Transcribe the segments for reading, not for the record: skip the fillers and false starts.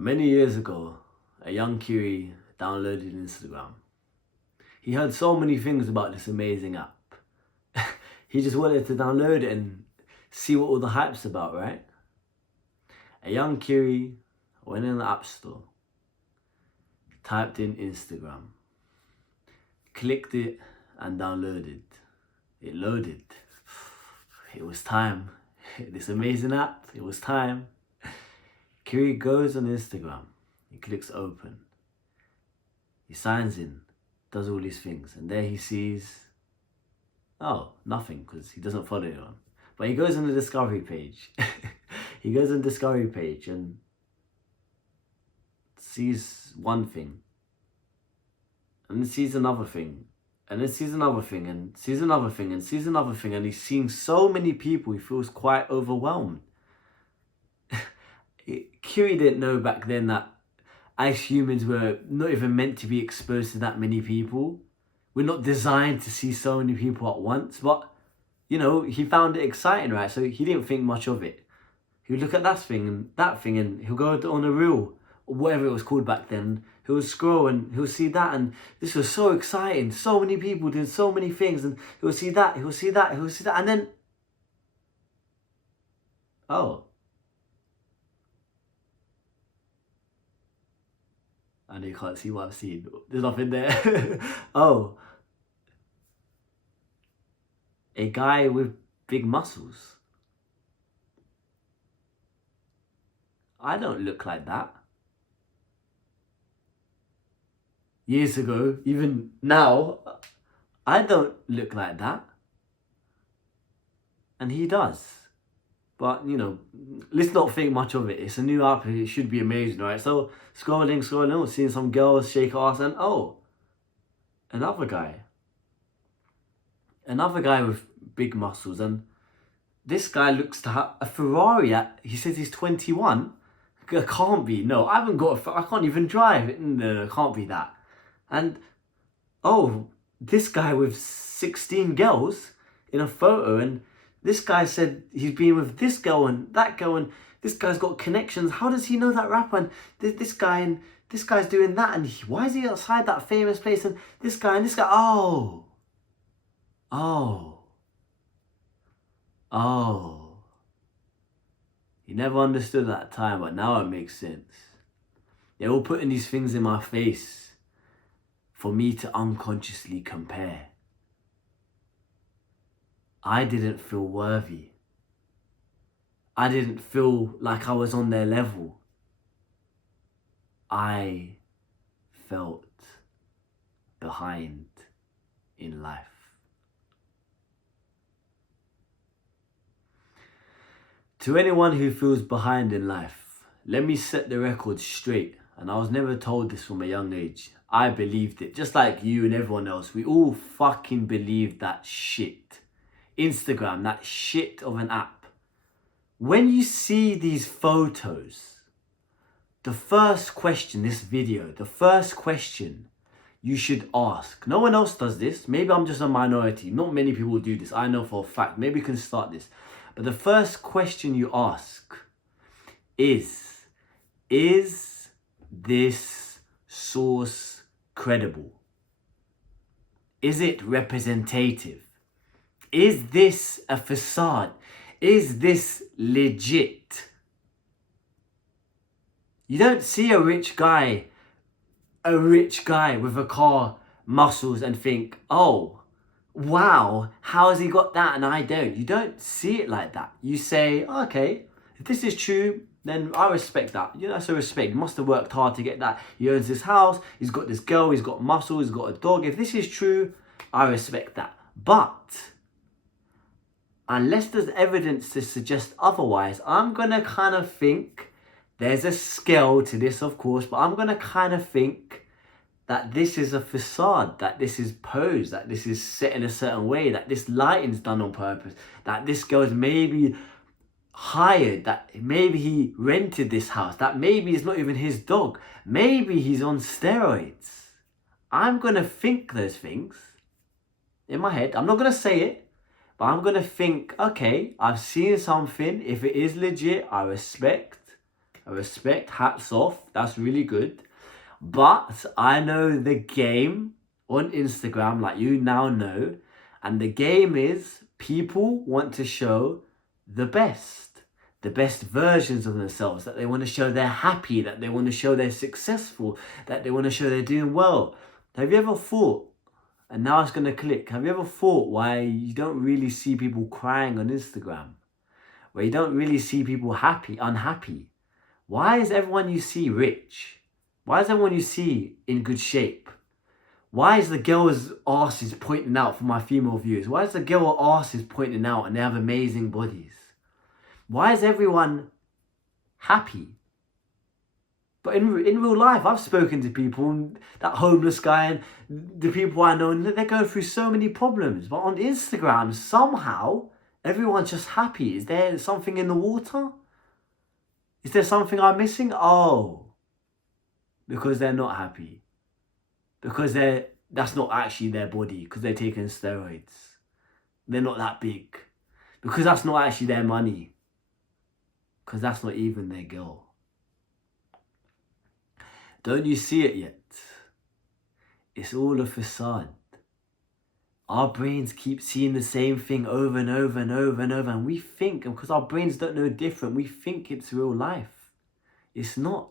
Many years ago, a young Kiri downloaded Instagram. He heard so many things about this amazing app. He just wanted to download it and see what all the hype's about, right? A young Kiri went in the app store, typed in Instagram, clicked it and downloaded. It loaded. It was time. This amazing app, it was time. Kiri goes on Instagram, he clicks open, he signs in, does all these things, and there he sees, oh, nothing, because he doesn't follow anyone. But he goes on the discovery page. He goes on the discovery page and sees one thing, and then sees another thing, and then sees another thing, and sees another thing, and sees another thing, and he's seeing so many people, he feels quite overwhelmed. Kiri didn't know back then that as humans were not even meant to be exposed to that many people. We're not designed to see so many people at once, but you know, he found it exciting, right? So he didn't think much of it. He would look at that thing, and he'll go on a reel, or whatever it was called back then. He'll scroll and he'll see that, and this was so exciting. So many people doing so many things, and he'll see that, and then, oh. I know you can't see what I've seen. There's nothing there. Oh. A guy with big muscles. I don't look like that. Years ago, even now, I don't look like that. And he does. But, you know, let's not think much of it. It's a new app. It should be amazing, right? So, scrolling, seeing some girls shake ass, and oh, another guy. Another guy with big muscles. And this guy looks to have a Ferrari he says he's 21. It can't be. No, I haven't got I can't even drive. No, it can't be that. And, oh, this guy with 16 girls in a photo, and this guy said he's been with this girl and that girl, and this guy's got connections. How does he know that rapper? And this guy's doing that, and why is he outside that famous place? And this guy, oh. He never understood at the time, but now it makes sense. They're all putting these things in my face for me to unconsciously compare. I didn't feel worthy. I didn't feel like I was on their level. I felt behind in life. To anyone who feels behind in life, let me set the record straight. And I was never told this from a young age. I believed it. Just like you and everyone else. We all fucking believed that shit. Instagram, that shit of an app. When you see these photos, the first question you should ask. No one else does this. Maybe I'm just a minority. Not many people do this. I know for a fact. Maybe we can start this. But the first question you ask is this source credible? Is it representative? Is this a facade? Is this legit? You don't see a rich guy with a car, muscles, and think, oh, wow, how has he got that and I don't? You don't see it like that. You say, okay, if this is true, then I respect that. You know, that's a respect. He must have worked hard to get that. He owns this house, he's got this girl, he's got muscle, he's got a dog. If this is true, I respect that. But unless there's evidence to suggest otherwise, I'm going to kind of think, there's a scale to this, of course, but I'm going to kind of think that this is a facade, that this is posed, that this is set in a certain way, that this lighting's done on purpose, that this girl's maybe hired, that maybe he rented this house, that maybe it's not even his dog, maybe he's on steroids. I'm going to think those things in my head. I'm not going to say it, but I'm going to think, okay, I've seen something. If it is legit, I respect I respect, hats off, that's really good. But I know the game on Instagram, like you now know, and the game is people want to show the best versions of themselves, that they want to show they're happy, that they want to show they're successful, that they want to show they're doing well. Have you ever thought, and now it's going to click, have you ever thought why you don't really see people crying on Instagram? Where you don't really see people unhappy? Why is everyone you see rich? Why is everyone you see in good shape? Why is the girl's asses pointing out for my female viewers? Why is the girl asses pointing out and they have amazing bodies? Why is everyone happy? But in real life, I've spoken to people, that homeless guy and the people I know, and they're going through so many problems. But on Instagram, somehow, everyone's just happy. Is there something in the water? Is there something I'm missing? Oh, because they're not happy. Because that's not actually their body, because they're taking steroids. They're not that big. Because that's not actually their money. Because that's not even their girl. Don't you see it yet? It's all a facade. Our brains keep seeing the same thing over and over and over and over. And we think, and because our brains don't know different, we think it's real life. It's not.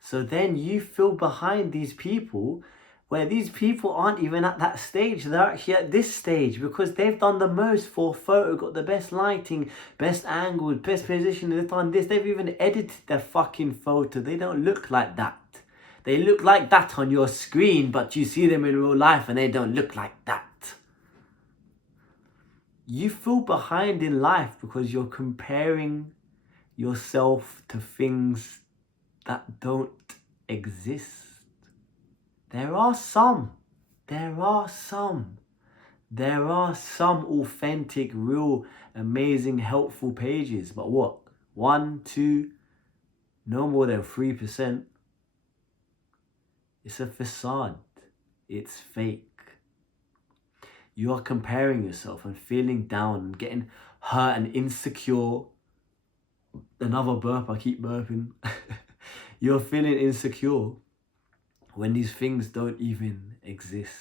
So then you feel behind these people, where these people aren't even at that stage. They're actually at this stage because they've done the most for a photo, got the best lighting, best angle, best position. They've done this. They've even edited their fucking photo. They don't look like that. They look like that on your screen, but you see them in real life and they don't look like that. You feel behind in life because you're comparing yourself to things that don't exist. There are some authentic, real, amazing, helpful pages. But what? 1, 2, no more than 3%. It's a facade. It's fake. You are comparing yourself and feeling down and getting hurt and insecure. Another burp, I keep burping. You're feeling insecure when these things don't even exist.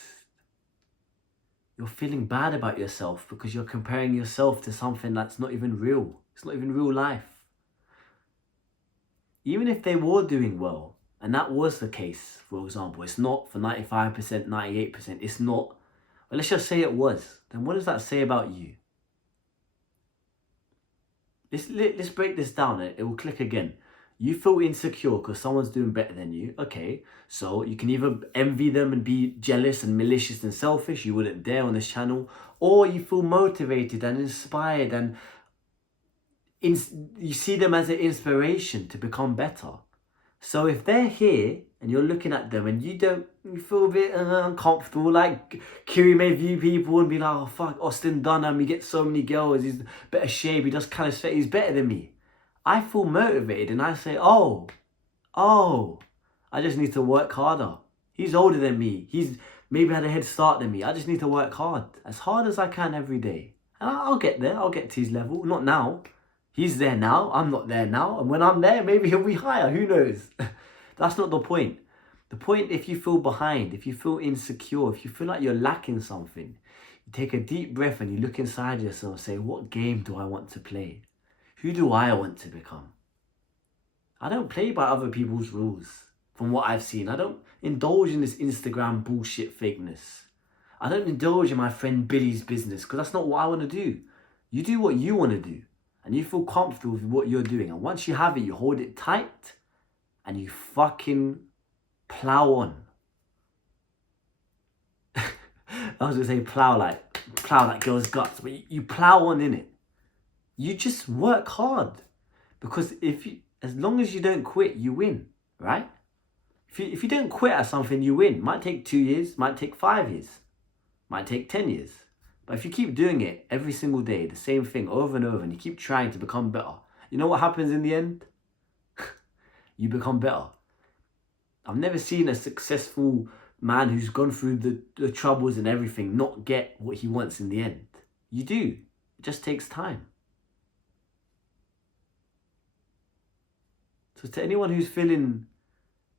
You're feeling bad about yourself because you're comparing yourself to something that's not even real. It's not even real life. Even if they were doing well, and that was the case, for example, it's not for 95%, 98%, it's not. But let's just say it was. Then what does that say about you? Let's break this down. It will click again. You feel insecure because someone's doing better than you. Okay, so you can either envy them and be jealous and malicious and selfish. You wouldn't dare on this channel. Or you feel motivated and inspired and you see them as an inspiration to become better. So if they're here and you're looking at them and you feel a bit uncomfortable, like Kiri may view people and be like, oh fuck, Austin Dunham, he gets so many girls, he's better shape, he does calisthenics, he's better than me. I feel motivated and I say, oh, I just need to work harder. He's older than me. He's maybe had a head start than me. I just need to work hard as I can every day. And I'll get there. I'll get to his level. Not now. He's there now. I'm not there now. And when I'm there, maybe he'll be higher. Who knows? That's not the point. The point, if you feel behind, if you feel insecure, if you feel like you're lacking something, you take a deep breath and you look inside yourself and say, what game do I want to play? Who do I want to become? I don't play by other people's rules, from what I've seen. I don't indulge in this Instagram bullshit fakeness. I don't indulge in my friend Billy's business, because that's not what I want to do. You do what you want to do, and you feel comfortable with what you're doing. And once you have it, you hold it tight, and you fucking plow on. I was going to say plow like girl's guts, but you plow on in it. You just work hard, because as long as you don't quit, you win, right? If you don't quit at something, you win. Might take 2 years, might take 5 years, might take 10 years. But if you keep doing it every single day, the same thing over and over, and you keep trying to become better, you know what happens in the end? You become better. I've never seen a successful man who's gone through the troubles and everything not get what he wants in the end. You do. It just takes time. So to anyone who's feeling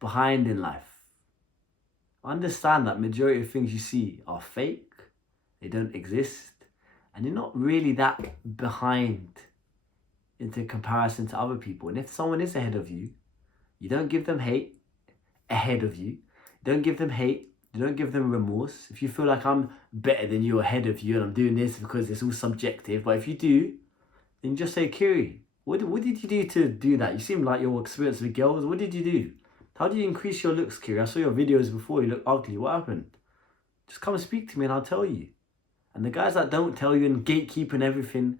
behind in life, understand that majority of things you see are fake, they don't exist, and you're not really that behind into comparison to other people. And if someone is ahead of you, you don't give them hate ahead of you. You don't give them hate. You don't give them remorse. If you feel like I'm better than you, ahead of you, and I'm doing this because it's all subjective, but if you do, then just say, Kiri, what did you do to do that? You seem like you're experienced with girls. What did you do? How do you increase your looks, Kiri? I saw your videos before. You look ugly. What happened? Just come and speak to me and I'll tell you. And the guys that don't tell you and gatekeep and everything,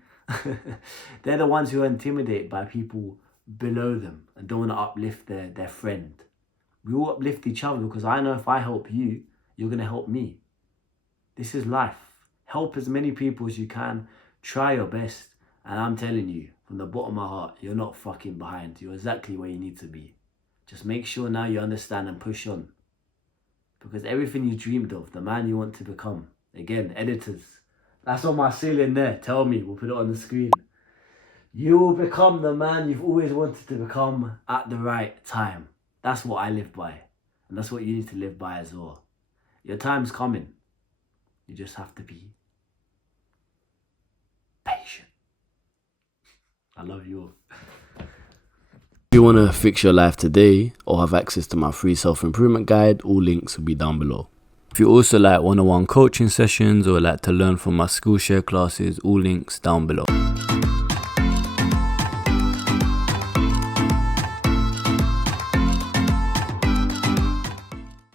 they're the ones who are intimidated by people below them and don't want to uplift their friend. We all uplift each other because I know if I help you, you're going to help me. This is life. Help as many people as you can. Try your best. And I'm telling you, from the bottom of my heart, you're not fucking behind. You're exactly where you need to be. Just make sure now you understand and push on. Because everything you dreamed of, the man you want to become. Again, editors, that's on my ceiling there. Tell me, we'll put it on the screen. You will become the man you've always wanted to become at the right time. That's what I live by. And that's what you need to live by as well. Your time's coming. You just have to be patient. I love you all. If you want to fix your life today or have access to my free self-improvement guide, all links will be down below. If you also like one-on-one coaching sessions or like to learn from my Skool share classes, all links down below.